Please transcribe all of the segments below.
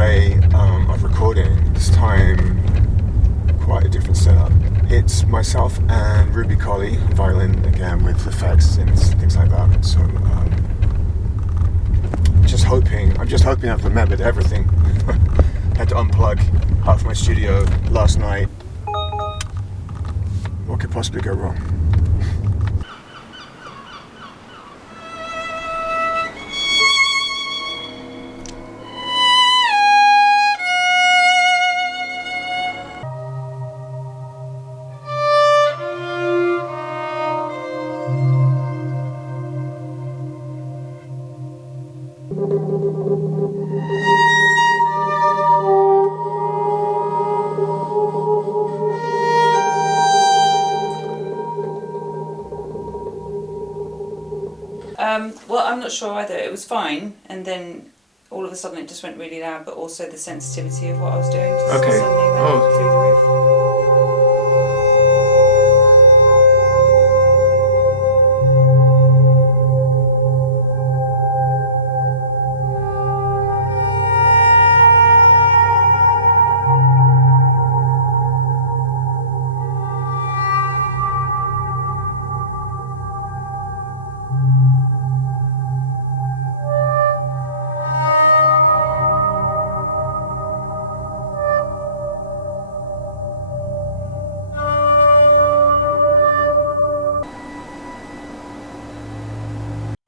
day of recording. This time, quite a different setup. It's myself and Ruby Colley, violin again with effects and things like that. So, I'm just hoping I've remembered everything. Had to unplug half my studio last night. What could possibly go wrong? Well, I'm not sure either. It was fine, and then all of a sudden it just went really loud, but also the sensitivity of what I was doing just Okay. suddenly went through the roof.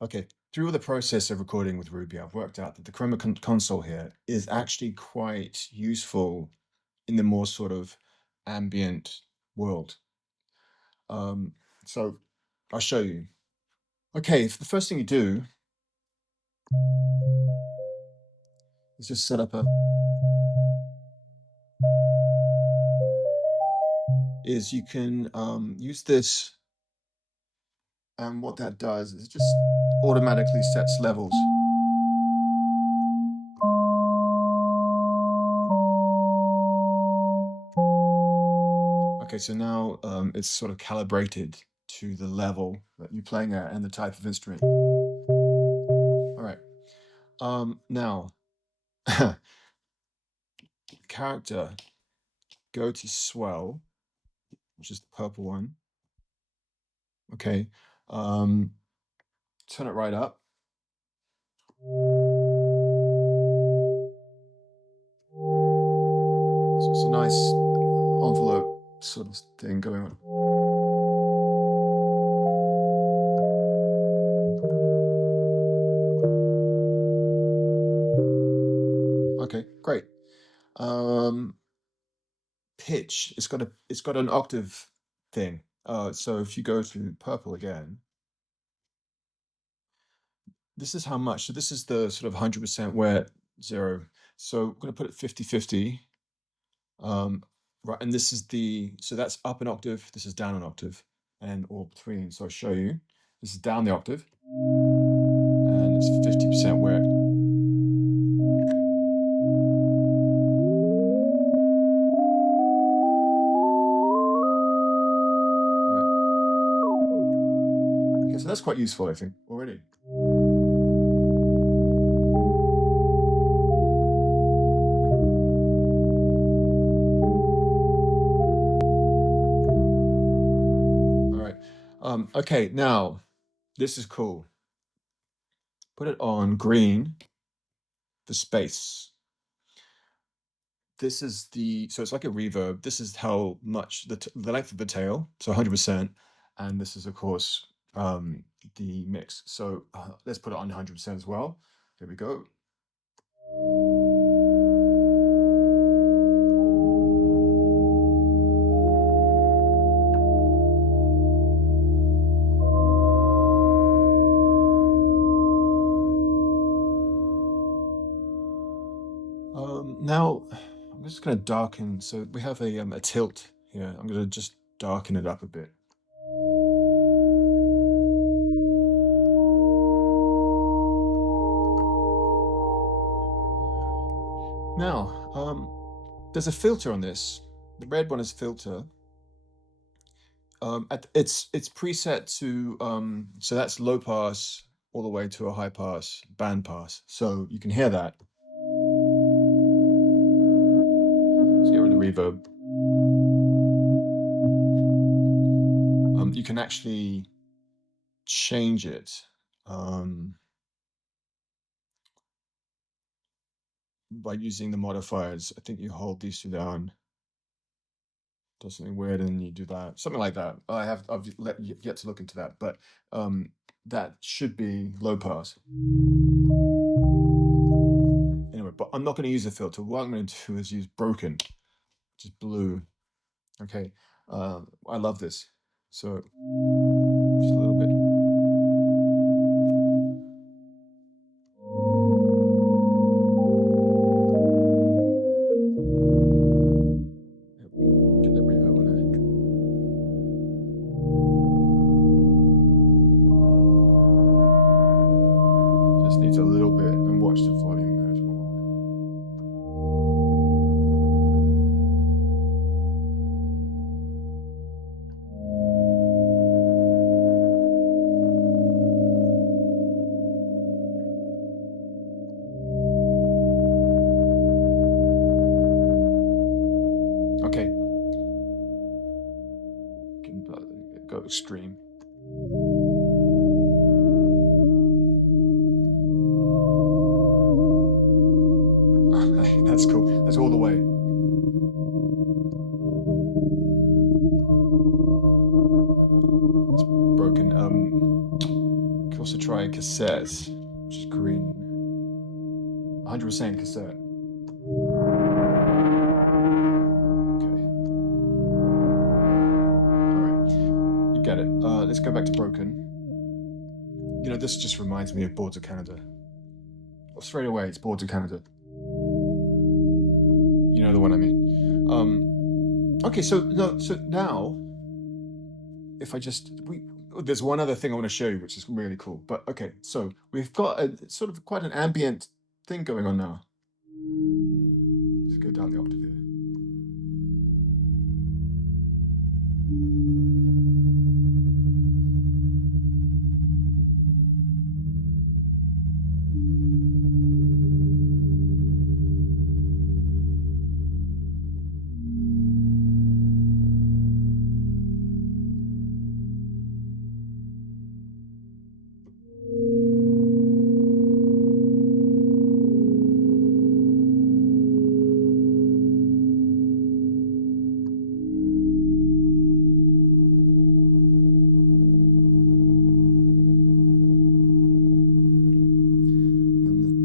Okay, through the process of recording with Ruby, I've worked out that the Chroma Console here is actually quite useful in the more sort of ambient world. So I'll show you. Okay, the first thing you do is just set up you can use this, and what that does is it just automatically sets levels. Okay, so now it's sort of calibrated to the level that you're playing at and the type of instrument. All right. Now, character, go to swell, which is the purple one. Okay. Turn it right up. So it's a nice envelope sort of thing going on. Okay, great. Pitch, it's got an octave thing. So if you go to purple again, this is how much. So this is the sort of 100% where 0. So I'm going to put it 50-50. Right, and this is so that's up an octave, this is down an octave, and all between. So I'll show you. This is down the octave, and it's 50% where. Right. Okay, so that's quite useful, I think, already. Okay, now this is cool. Put it on green for space. This is so it's like a reverb. This is how much the length of the tail, so 100%, and this is of course the mix. So let's put it on 100% as well. Here we go. Now, I'm just going to darken. So we have a tilt here. I'm going to just darken it up a bit. Now, there's a filter on this. The red one is filter. It's preset to so that's low pass all the way to a high pass band pass. So you can hear that. reverb. You can actually change it by using the modifiers. I think you hold these two down, does something weird, and you do that, something like that. I've yet to look into that, but that should be low pass. Anyway, but I'm not going to use a filter. What I'm going to do is use broken, which is blue. Okay, I love this. So just a little bit. Get that reverb on there. Just needs a little bit, and watch the volume there as well. Okay. Can go extreme. That's cool. That's all the way. It's broken. You can also try cassette, which is green. 100% cassette. Okay. Alright. You get it. Let's go back to broken. You know, this just reminds me of Boards of Canada. Well, straight away, it's Boards of Canada. You know the one I mean. Okay, so now, if I there's one other thing I want to show you, which is really cool. But okay, so we've got a sort of quite an ambient thing going on now. Let's go down the octave here.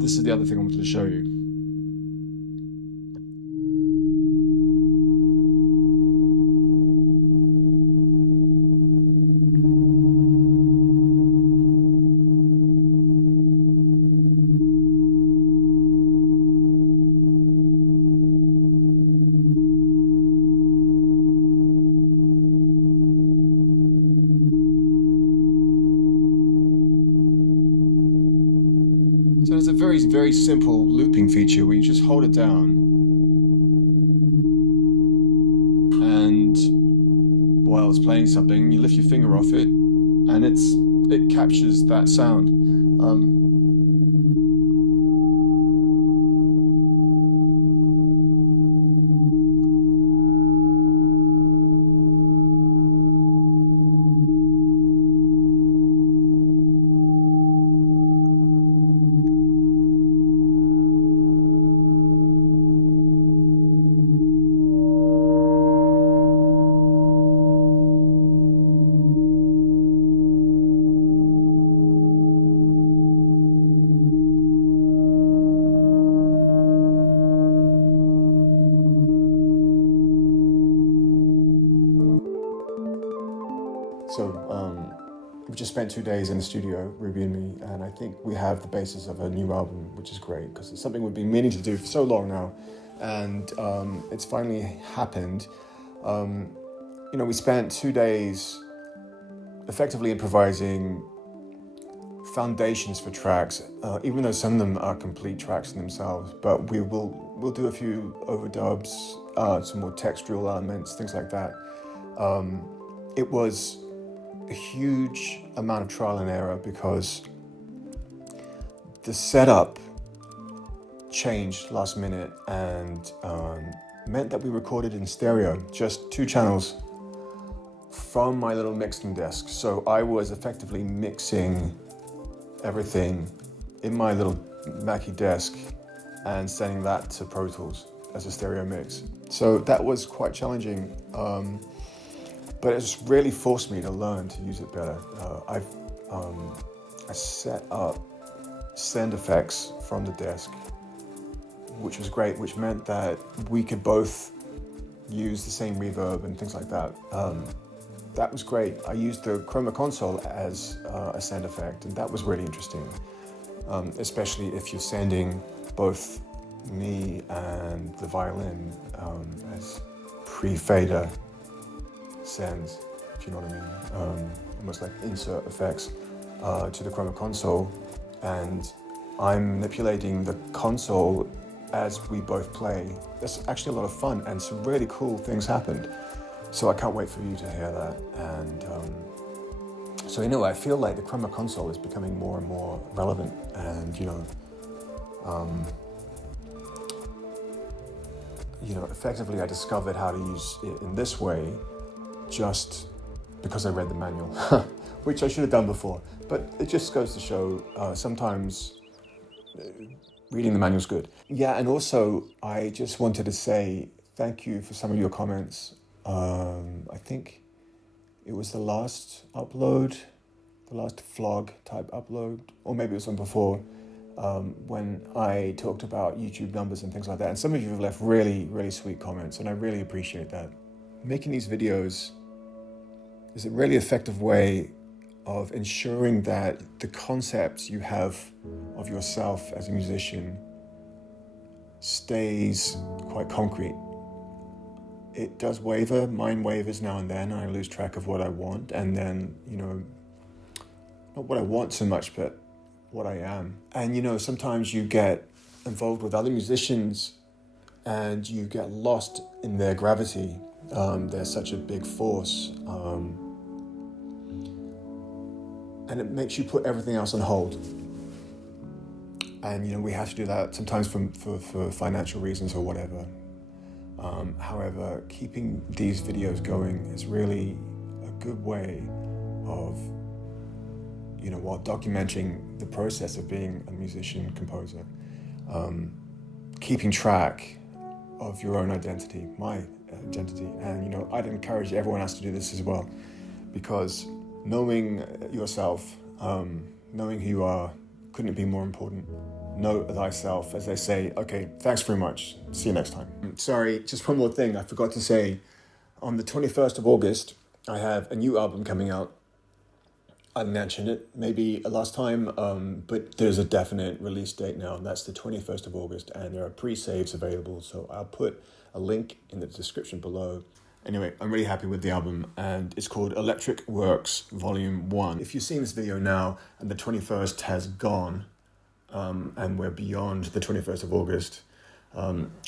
This is the other thing I wanted to show you. So it's a very, very simple looping feature where you just hold it down, and while it's playing something, you lift your finger off it, and it captures that sound. So we just spent 2 days in the studio, Ruby and me, and I think we have the basis of a new album, which is great because it's something we've been meaning to do for so long now, and it's finally happened. We spent 2 days effectively improvising foundations for tracks, even though some of them are complete tracks in themselves. But we'll do a few overdubs, some more textural elements, things like that. It was a huge amount of trial and error because the setup changed last minute, and meant that we recorded in stereo, just 2 channels from my little mixing desk. So I was effectively mixing everything in my little Mackie desk and sending that to Pro Tools as a stereo mix. So that was quite challenging, but it's really forced me to learn to use it better. I set up send effects from the desk, which was great, which meant that we could both use the same reverb and things like that. That was great. I used the Chroma Console as a send effect, and that was really interesting, especially if you're sending both me and the violin as pre-fader sends, if you know what I mean, almost like insert effects to the Chroma Console, and I'm manipulating the console as we both play. It's actually a lot of fun, and some really cool things happened. So I can't wait for you to hear that. And so anyway, I feel like the Chroma Console is becoming more and more relevant, and effectively I discovered how to use it in this way just because I read the manual, which I should have done before. But it just goes to show sometimes reading the manual is good. Yeah, and also I just wanted to say thank you for some of your comments. I think it was the last upload, the last vlog type upload, or maybe it was one before, when I talked about YouTube numbers and things like that. And some of you have left really, really sweet comments, and I really appreciate that. Making these videos is a really effective way of ensuring that the concepts you have of yourself as a musician stays quite concrete. It does waver, mine wavers now and then, and I lose track of what I want, and then, not what I want so much, but what I am. And sometimes you get involved with other musicians and you get lost in their gravity. They're such a big force. And it makes you put everything else on hold. And, we have to do that sometimes for financial reasons or whatever. However, keeping these videos going is really a good way of, while documenting the process of being a musician, composer, keeping track of your own identity, my identity. And, I'd encourage everyone else to do this as well, because knowing yourself, knowing who you are, couldn't be more important. Know thyself, as they say. Okay, thanks very much. See you next time. Sorry, just one more thing I forgot to say. On the 21st of August, I have a new album coming out. I mentioned it maybe last time, but there's a definite release date now, and that's the 21st of August, and there are pre-saves available, so I'll put a link in the description below. Anyway, I'm really happy with the album, and it's called Electric Works Volume 1. If you've seen this video now, and the 21st has gone, and we're beyond the 21st of August,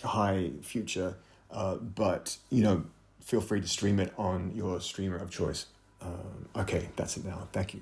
high future, but, feel free to stream it on your streamer of choice. Okay, that's it now. Thank you.